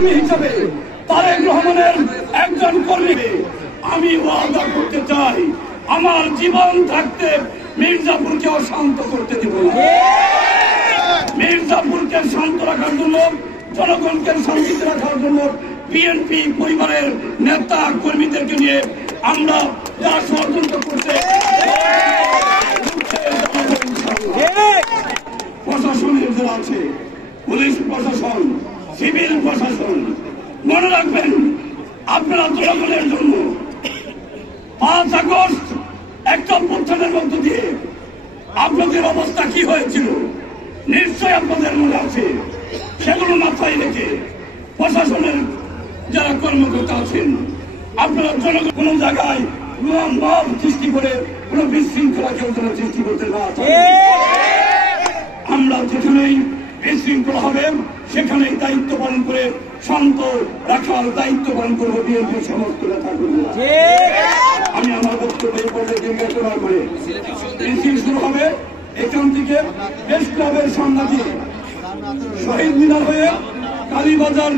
কর্মী হিসেবে তারেক রহমানের একজন কর্মী আমি ওয়াদা করতে চাই, আমার জীবন থাকতে মির্জাপুরকে অশান্ত করতে দেব না। মির্জাপুরকে শান্ত রাখার জন্য, জনগণকে শান্তিতে রাখার জন্য বিএনপি পরিবারের নেতা কর্মীদেরকে নিয়ে আমরা যা ষড়যন্ত্র করছে, প্রশাসনের যারা আছে, পুলিশ প্রশাসন, সিভিল প্রশাসন, মনে রাখবেন আপনারা জনগণের জন্য 5 আগস্ট একটা অভ্যুত্থানের মধ্য দিয়ে আপনাদের অবস্থা কি হয়েছিল নিশ্চয় আপনাদের মনে আছে। সেগুলো মাথায় রেখে প্রশাসনের যারা কর্মকর্তা আছেন, আপনারা জনগণ কোন জায়গায় মব সৃষ্টি করে কোন বিশৃঙ্খলা কেউ যেন সৃষ্টি করতে না চায়। আমরা যেখানেই বিশৃঙ্খলা হবে সেখানেই দায়িত্ব পালন করে শান্ত রাখার দায়িত্ব পালন করবো বিএনপির সমস্ত নেতা কর্মীরা। আমি আমার বক্তব্য এই পর্যায়ে দীর্ঘ করার পরে মিছিল শুরু হবে এখান থেকে প্রেস ক্লাবের সামনে দিয়ে শহীদ মিনার হয়ে কালীবাজার